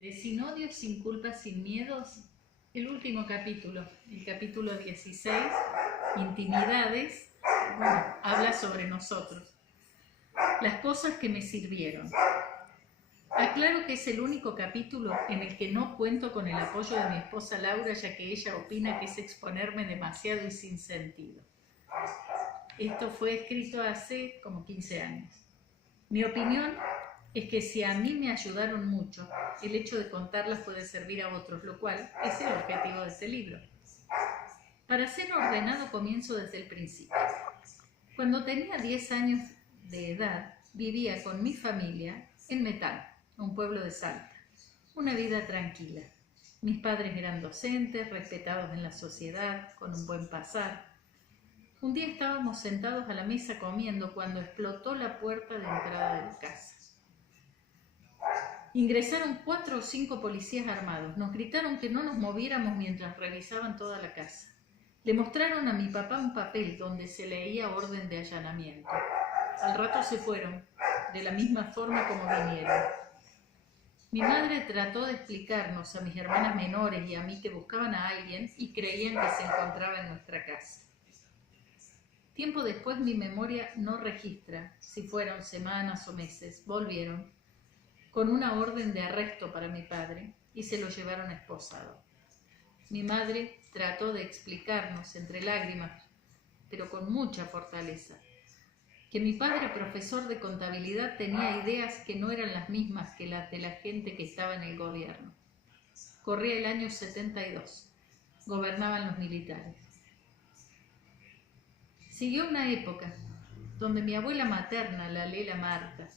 De Sin odios, sin culpas, sin miedos, el último capítulo, el capítulo 16, Intimidades, habla sobre nosotros. Las cosas que me sirvieron. Aclaro que es el único capítulo en el que no cuento con el apoyo de mi esposa Laura, ya que ella opina que es exponerme demasiado y sin sentido. Esto fue escrito hace como 15 años. Mi opinión es que si a mí me ayudaron mucho, el hecho de contarlas puede servir a otros, lo cual es el objetivo de este libro. Para ser ordenado comienzo desde el principio. Cuando tenía 10 años de edad, vivía con mi familia en Metán, un pueblo de Salta. Una vida tranquila. Mis padres eran docentes, respetados en la sociedad, con un buen pasar. Un día estábamos sentados a la mesa comiendo cuando explotó la puerta de entrada de la casa. Ingresaron 4 o 5 policías armados. Nos gritaron que no nos moviéramos mientras revisaban toda la casa. Le mostraron a mi papá un papel donde se leía orden de allanamiento. Al rato se fueron, de la misma forma como vinieron. Mi madre trató de explicarnos a mis hermanas menores y a mí que buscaban a alguien y creían que se encontraba en nuestra casa. Tiempo después mi memoria no registra si fueron semanas o meses. Volvieron con una orden de arresto para mi padre y se lo llevaron esposado. Mi madre trató de explicarnos entre lágrimas, pero con mucha fortaleza, que mi padre, profesor de contabilidad, tenía ideas que no eran las mismas que las de la gente que estaba en el gobierno. Corría el año 72. Gobernaban los militares. Siguió una época donde mi abuela materna, la Lela Marta,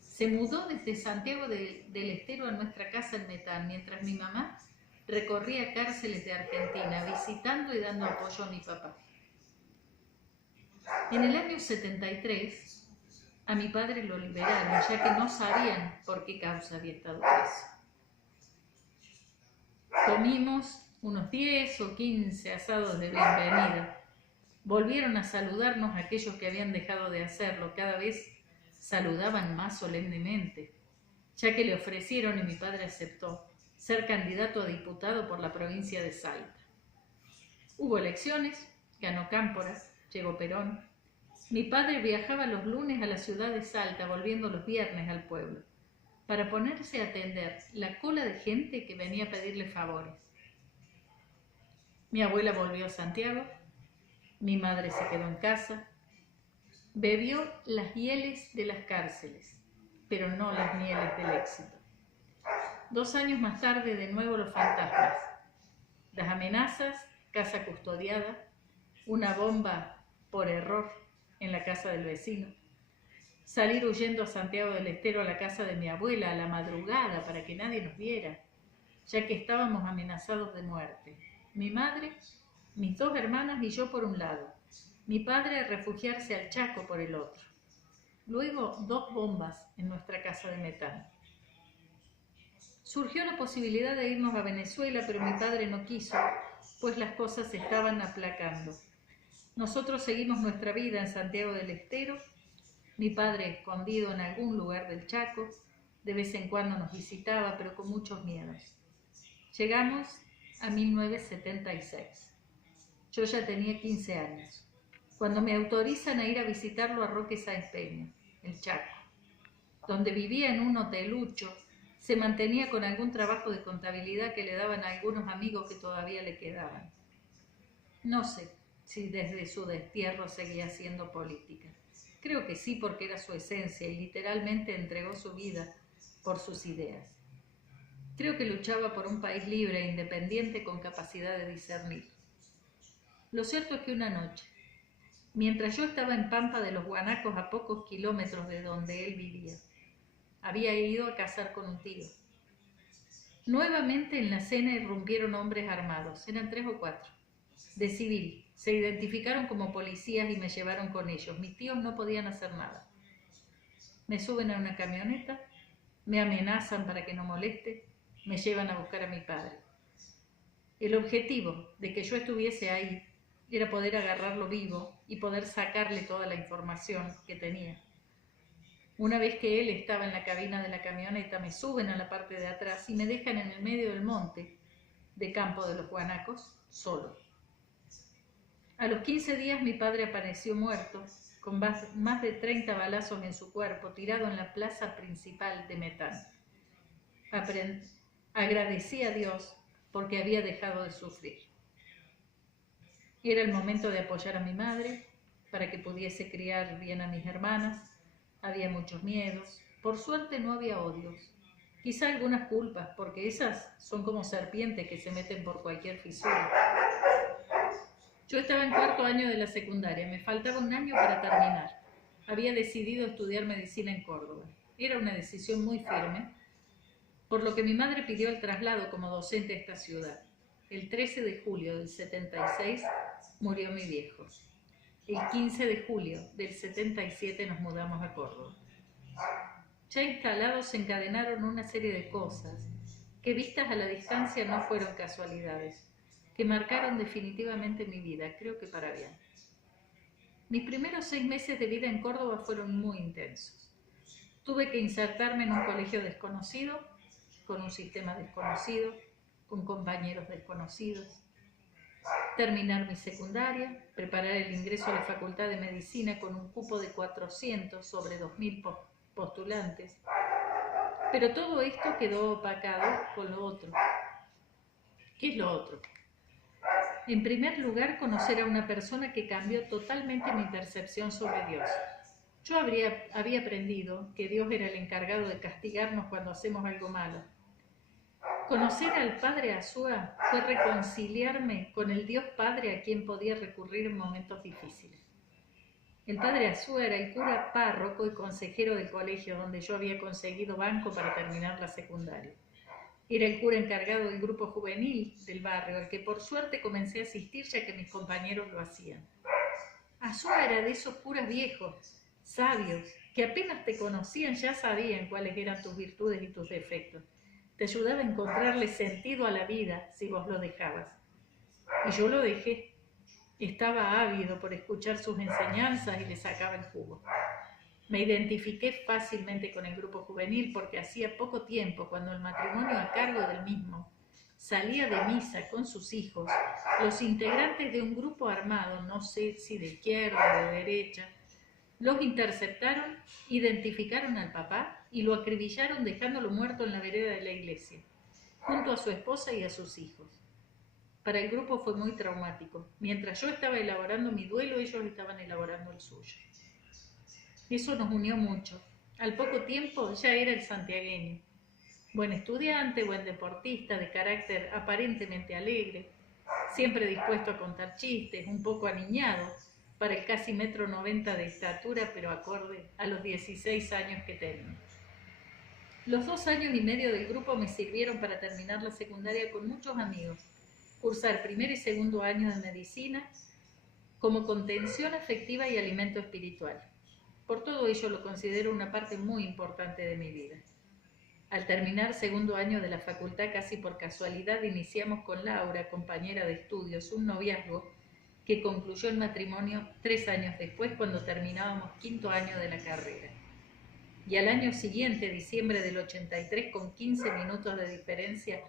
se mudó desde Santiago del Estero a nuestra casa en Metán, mientras mi mamá recorría cárceles de Argentina, visitando y dando apoyo a mi papá. En el año 73, a mi padre lo liberaron, ya que no sabían por qué causa había estado preso. Comimos unos 10 o 15 asados de bienvenida. Volvieron a saludarnos aquellos que habían dejado de hacerlo. Cada vez saludaban más solemnemente, ya que le ofrecieron, y mi padre aceptó, ser candidato a diputado por la provincia de Salta. Hubo elecciones, ganó Cámpora, llegó Perón. Mi padre viajaba los lunes a la ciudad de Salta, volviendo los viernes al pueblo, para ponerse a atender la cola de gente que venía a pedirle favores. Mi abuela volvió a Santiago, mi madre se quedó en casa, bebió las hieles de las cárceles, pero no las mieles del éxito. 2 años más tarde, de nuevo los fantasmas, las amenazas, casa custodiada, una bomba por error en la casa del vecino, salir huyendo a Santiago del Estero a la casa de mi abuela a la madrugada para que nadie nos viera, ya que estábamos amenazados de muerte. Mi madre, mis 2 hermanas y yo por un lado, mi padre a refugiarse al Chaco por el otro. Luego 2 bombas en nuestra casa de Metán. Surgió la posibilidad de irnos a Venezuela, pero mi padre no quiso, pues las cosas se estaban aplacando. Nosotros seguimos nuestra vida en Santiago del Estero, mi padre escondido en algún lugar del Chaco, de vez en cuando nos visitaba, pero con muchos miedos. Llegamos a 1976. Yo ya tenía 15 años, cuando me autorizan a ir a visitarlo a Roque Sáenz Peña, el Chaco, donde vivía en un hotelucho. Se mantenía con algún trabajo de contabilidad que le daban a algunos amigos que todavía le quedaban. No sé si desde su destierro seguía haciendo política. Creo que sí, porque era su esencia y literalmente entregó su vida por sus ideas. Creo que luchaba por un país libre e independiente con capacidad de discernir. Lo cierto es que una noche, mientras yo estaba en Pampa de los Guanacos, a pocos kilómetros de donde él vivía, había ido a cazar con un tío. Nuevamente en la cena irrumpieron hombres armados, eran 3 o 4, de civil. Se identificaron como policías y me llevaron con ellos. Mis tíos no podían hacer nada. Me suben a una camioneta, me amenazan para que no moleste, me llevan a buscar a mi padre. El objetivo de que yo estuviese ahí era poder agarrarlo vivo y poder sacarle toda la información que tenía. Una vez que él estaba en la cabina de la camioneta, me suben a la parte de atrás y me dejan en el medio del monte de Campo de los Guanacos, solo. A los 15 días mi padre apareció muerto, con más de 30 balazos en su cuerpo, tirado en la plaza principal de Metán. Agradecí a Dios porque había dejado de sufrir. Era el momento de apoyar a mi madre para que pudiese criar bien a mis hermanas. Había muchos miedos. Por suerte no había odios. Quizá algunas culpas, porque esas son como serpientes que se meten por cualquier fisura. Yo estaba en cuarto año de la secundaria. Me faltaba un año para terminar. Había decidido estudiar medicina en Córdoba. Era una decisión muy firme, por lo que mi madre pidió el traslado como docente a esta ciudad. El 13 de julio del 76 murió mi viejo. El 15 de julio del 77 nos mudamos a Córdoba. Ya instalados se encadenaron una serie de cosas que vistas a la distancia no fueron casualidades, que marcaron definitivamente mi vida, creo que para bien. Mis primeros 6 meses de vida en Córdoba fueron muy intensos. Tuve que insertarme en un colegio desconocido, con un sistema desconocido, con compañeros desconocidos, terminar mi secundaria, preparar el ingreso a la Facultad de Medicina con un cupo de 400 sobre 2000 postulantes. Pero todo esto quedó opacado con lo otro. ¿Qué es lo otro? En primer lugar, conocer a una persona que cambió totalmente mi percepción sobre Dios. Yo había aprendido que Dios era el encargado de castigarnos cuando hacemos algo malo. Conocer al Padre Azúa fue reconciliarme con el Dios Padre a quien podía recurrir en momentos difíciles. El Padre Azúa era el cura párroco y consejero del colegio donde yo había conseguido banco para terminar la secundaria. Era el cura encargado del grupo juvenil del barrio, al que por suerte comencé a asistir ya que mis compañeros lo hacían. Azúa era de esos curas viejos, sabios, que apenas te conocían ya sabían cuáles eran tus virtudes y tus defectos. Te ayudaba a encontrarle sentido a la vida si vos lo dejabas. Y yo lo dejé. Estaba ávido por escuchar sus enseñanzas y le sacaba el jugo. Me identifiqué fácilmente con el grupo juvenil porque hacía poco tiempo, cuando el matrimonio a cargo del mismo salía de misa con sus hijos, los integrantes de un grupo armado, no sé si de izquierda o de derecha, los interceptaron, identificaron al papá y lo acribillaron dejándolo muerto en la vereda de la iglesia, junto a su esposa y a sus hijos. Para el grupo fue muy traumático. Mientras yo estaba elaborando mi duelo, ellos estaban elaborando el suyo. Eso nos unió mucho. Al poco tiempo ya era el santiagueño. Buen estudiante, buen deportista, de carácter aparentemente alegre, siempre dispuesto a contar chistes, un poco aniñado, para el casi 1,90 m de estatura, pero acorde a los 16 años que tenía. Los 2 años y medio del grupo me sirvieron para terminar la secundaria con muchos amigos, cursar primer y segundo años de medicina como contención afectiva y alimento espiritual. Por todo ello lo considero una parte muy importante de mi vida. Al terminar segundo año de la facultad, casi por casualidad, iniciamos con Laura, compañera de estudios, un noviazgo que concluyó en matrimonio 3 años después, cuando terminábamos quinto año de la carrera. Y al año siguiente, diciembre del 83, con 15 minutos de diferencia,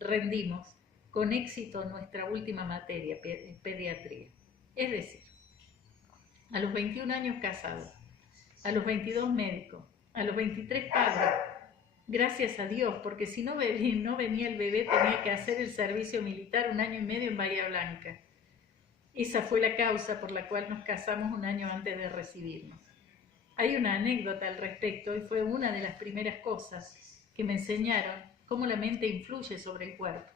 rendimos con éxito nuestra última materia, pediatría. Es decir, a los 21 años casado, a los 22 médico, a los 23 padre. Gracias a Dios, porque si no venía el bebé, tenía que hacer el servicio militar 1 año y medio en Bahía Blanca. Esa fue la causa por la cual nos casamos 1 año antes de recibirnos. Hay una anécdota al respecto y fue una de las primeras cosas que me enseñaron cómo la mente influye sobre el cuerpo.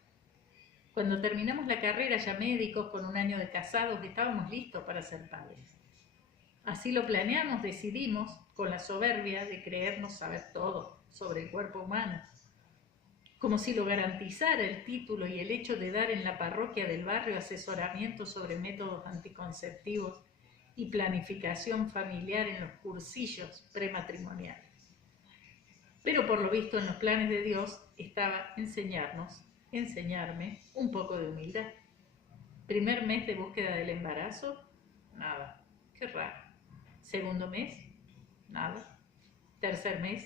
Cuando terminamos la carrera, ya médicos, con 1 año de casados, estábamos listos para ser padres. Así lo planeamos, decidimos, con la soberbia de creernos saber todo sobre el cuerpo humano. Como si lo garantizara el título y el hecho de dar en la parroquia del barrio asesoramiento sobre métodos anticonceptivos y planificación familiar en los cursillos prematrimoniales. Pero por lo visto en los planes de Dios estaba enseñarme un poco de humildad. Primer mes de búsqueda del embarazo, nada, qué raro. Segundo mes, nada. Tercer mes,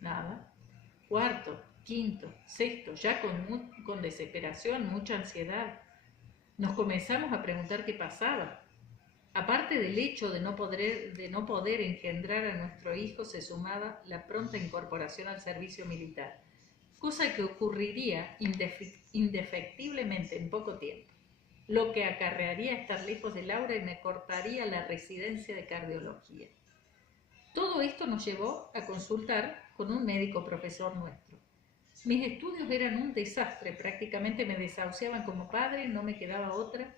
nada. Cuarto, quinto, sexto, ya con desesperación, mucha ansiedad. Nos comenzamos a preguntar qué pasaba. Aparte del hecho de no poder engendrar a nuestro hijo, se sumaba la pronta incorporación al servicio militar, cosa que ocurriría indefectiblemente en poco tiempo, lo que acarrearía estar lejos de Laura y me cortaría la residencia de cardiología. Todo esto nos llevó a consultar con un médico profesor nuestro. Mis estudios eran un desastre, prácticamente me desahuciaban como padre, no me quedaba otra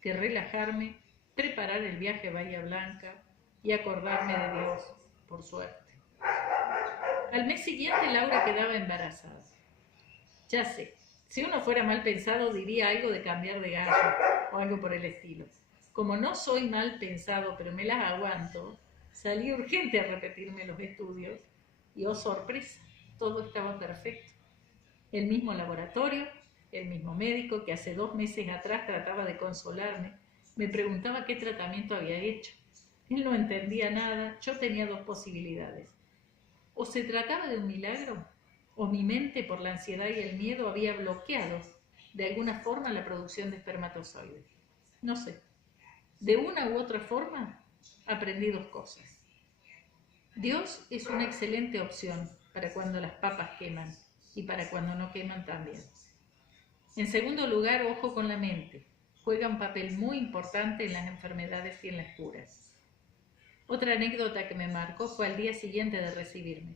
que relajarme, preparar el viaje a Bahía Blanca y acordarme de Dios, por suerte. Al mes siguiente Laura quedaba embarazada. Ya sé, si uno fuera mal pensado diría algo de cambiar de gallo o algo por el estilo. Como no soy mal pensado pero me las aguanto, salí urgente a repetirme los estudios y oh sorpresa, todo estaba perfecto. El mismo laboratorio, el mismo médico que hace 2 meses atrás trataba de consolarme, me preguntaba qué tratamiento había hecho. Él no entendía nada, yo tenía 2 posibilidades. O se trataba de un milagro, o mi mente por la ansiedad y el miedo había bloqueado de alguna forma la producción de espermatozoides. No sé, de una u otra forma aprendí 2 cosas. Dios es una excelente opción para cuando las papas queman y para cuando no queman también. En segundo lugar, ojo con la mente. Juega un papel muy importante en las enfermedades y en las curas. Otra anécdota que me marcó fue al día siguiente de recibirme.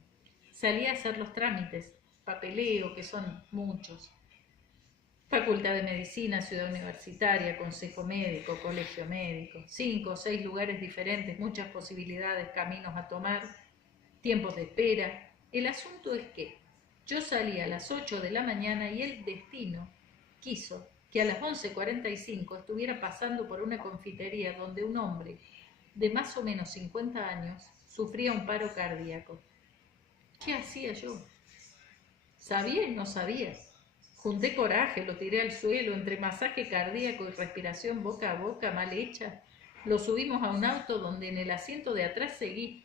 Salí a hacer los trámites, papeleo, que son muchos. Facultad de Medicina, Ciudad Universitaria, Consejo Médico, Colegio Médico, 5 o 6 lugares diferentes, muchas posibilidades, caminos a tomar, tiempos de espera. El asunto es que yo salí a las 8 de la mañana y el destino quiso que a las 11:45 estuviera pasando por una confitería donde un hombre de más o menos 50 años sufría un paro cardíaco. ¿Qué hacía yo? ¿Sabía y no sabía? Junté coraje, lo tiré al suelo, entre masaje cardíaco y respiración boca a boca mal hecha. Lo subimos a un auto donde en el asiento de atrás seguí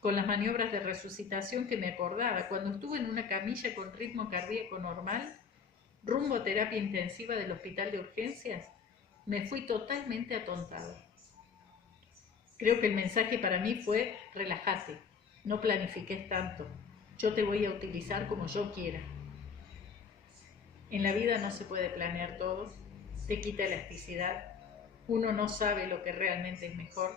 con las maniobras de resucitación que me acordaba. Cuando estuve en una camilla con ritmo cardíaco normal, rumbo a terapia intensiva del hospital de urgencias, me fui totalmente atontado. Creo que el mensaje para mí fue: relájate, no planifiques tanto, yo te voy a utilizar como yo quiera. En la vida no se puede planear todo, te quita elasticidad, uno no sabe lo que realmente es mejor,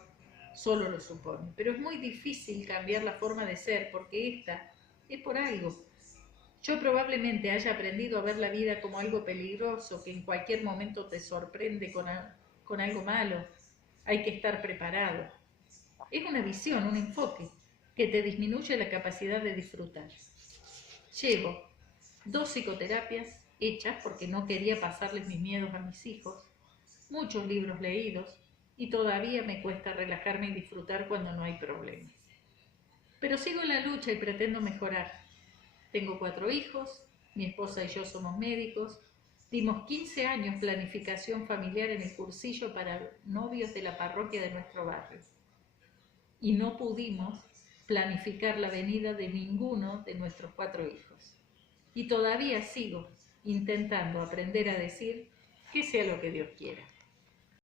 solo lo supone. Pero es muy difícil cambiar la forma de ser porque esta es por algo. Yo probablemente haya aprendido a ver la vida como algo peligroso que en cualquier momento te sorprende con algo malo. Hay que estar preparado. Es una visión, un enfoque que te disminuye la capacidad de disfrutar. Llevo 2 psicoterapias hechas porque no quería pasarles mis miedos a mis hijos, muchos libros leídos y todavía me cuesta relajarme y disfrutar cuando no hay problemas. Pero sigo en la lucha y pretendo mejorar. Tengo 4 hijos, mi esposa y yo somos médicos, dimos 15 años planificación familiar en el cursillo para novios de la parroquia de nuestro barrio y no pudimos planificar la venida de ninguno de nuestros 4 hijos. Y todavía sigo intentando aprender a decir que sea lo que Dios quiera.